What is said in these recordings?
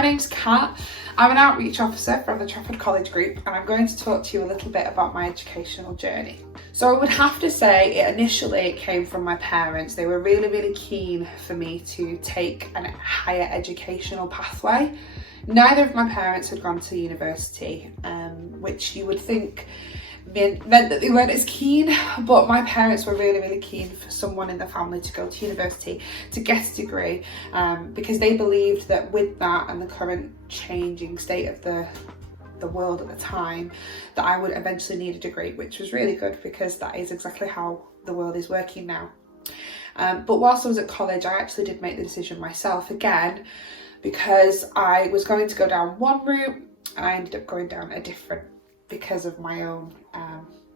my name's Kat. I'm an outreach officer from the Trafford College Group, and I'm going to talk to you a little bit about my educational journey. So I would have to say it initially came from my parents. They were really keen for me to take a higher educational pathway. Neither of my parents had gone to university, which you would think meant that they weren't as keen, but my parents were really keen for someone in the family to go to university to get a degree, because they believed that with that and the current changing state of the world at the time, that I would eventually need a degree, which was really good because that is exactly how the world is working now. But whilst I was at college, I actually did make the decision myself again, because I was going to go down one route and I ended up going down a different because of my own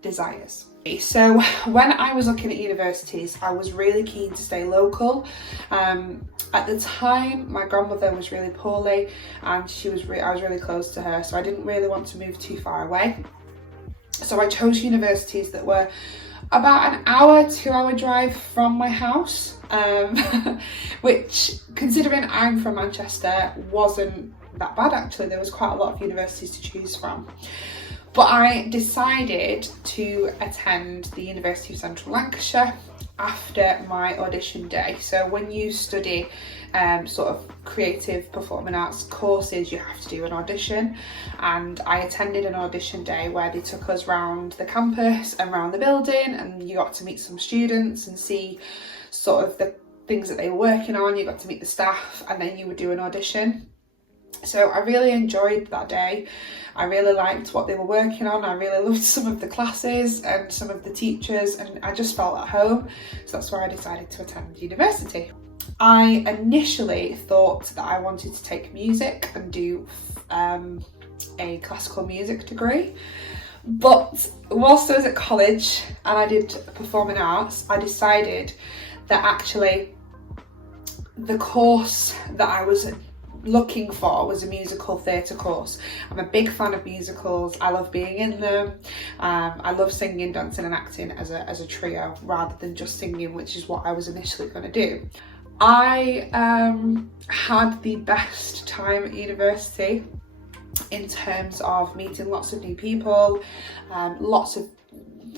desires. So when I was looking at universities, I was really keen to stay local. At the time, my grandmother was really poorly and I was really close to her, so I didn't really want to move too far away. So I chose universities that were about an hour, 2-hour drive from my house, which, considering I'm from Manchester, wasn't that bad actually. There was quite a lot of universities to choose from. But I decided to attend the University of Central Lancashire after my audition day. So when you study sort of creative performing arts courses, you have to do an audition, and I attended an audition day where they took us round the campus and round the building, and you got to meet some students and see sort of the things that they were working on. You got to meet the staff, and then you would do an audition. So I really enjoyed that day. I really liked what they were working on. I really loved some of the classes and some of the teachers, and I just felt at home. So that's why I decided to attend university. I initially thought that I wanted to take music and do a classical music degree. But whilst I was at college and I did performing arts, I decided that actually the course that I was looking for was a musical theatre course. I'm a big fan of musicals. I love being in them. I love singing, dancing and acting as a trio rather than just singing, which is what I was initially going to do. I had the best time at university in terms of meeting lots of new people, lots of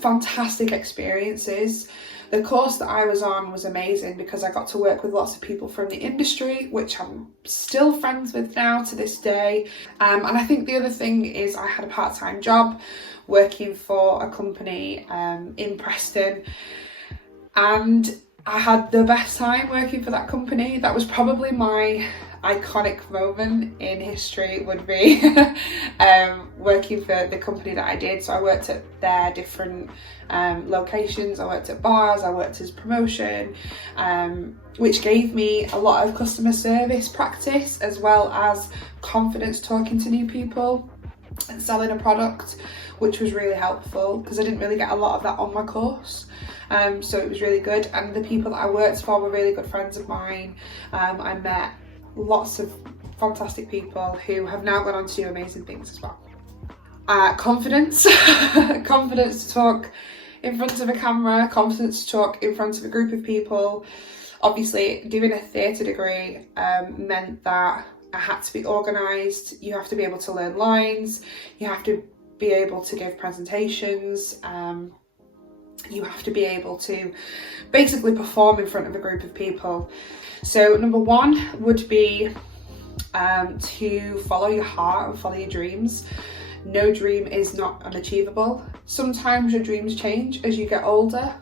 fantastic experiences. The course that I was on was amazing because I got to work with lots of people from the industry, which I'm still friends with now to this day. And I think the other thing is I had a part-time job working for a company in Preston, and I had the best time working for that company. That was probably my iconic moment in history, would be working for the company that I did. So I worked at their different locations. I worked at bars, I worked as promotion, which gave me a lot of customer service practice as well as confidence talking to new people and selling a product, which was really helpful because I didn't really get a lot of that on my course. So it was really good, and the people that I worked for were really good friends of mine. I met lots of fantastic people who have now gone on to do amazing things as well. Confidence, confidence to talk in front of a camera, confidence to talk in front of a group of people. Obviously, doing a theatre degree meant that I had to be organised. You have to be able to learn lines, you have to be able to give presentations, you have to be able to basically perform in front of a group of people. So number one would be to follow your heart and follow your dreams. No dream is not unachievable. Sometimes your dreams change as you get older,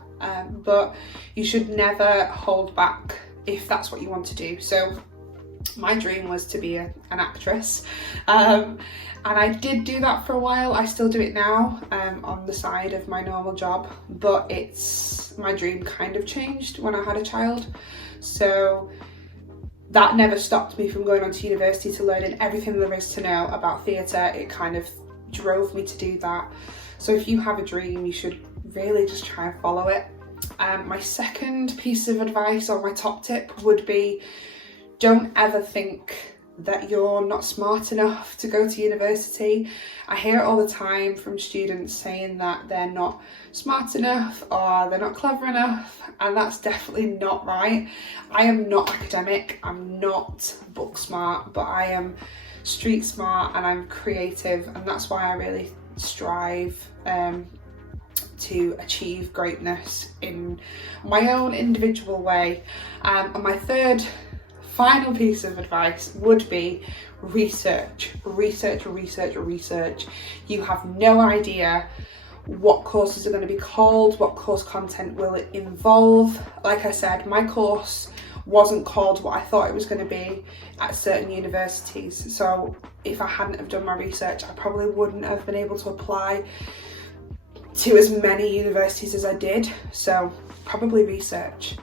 but you should never hold back if that's what you want to do. So my dream was to be an actress, and I did do that for a while. I still do it now on the side of my normal job, but my dream kind of changed when I had a child. So that never stopped me from going on to university to learning everything there is to know about theatre. It kind of drove me to do that. So if you have a dream, you should really just try and follow it. My second piece of advice, or my top tip, would be don't ever think that you're not smart enough to go to university. I hear it all the time from students saying that they're not smart enough or they're not clever enough, and that's definitely not right. I am not academic, I'm not book smart, but I am street smart and I'm creative, and that's why I really strive to achieve greatness in my own individual way. And my third final piece of advice would be research. You have no idea what courses are going to be called, what course content will it involve. Like I said, my course wasn't called what I thought it was going to be at certain universities, so if I hadn't have done my research, I probably wouldn't have been able to apply to as many universities as I did. So probably research.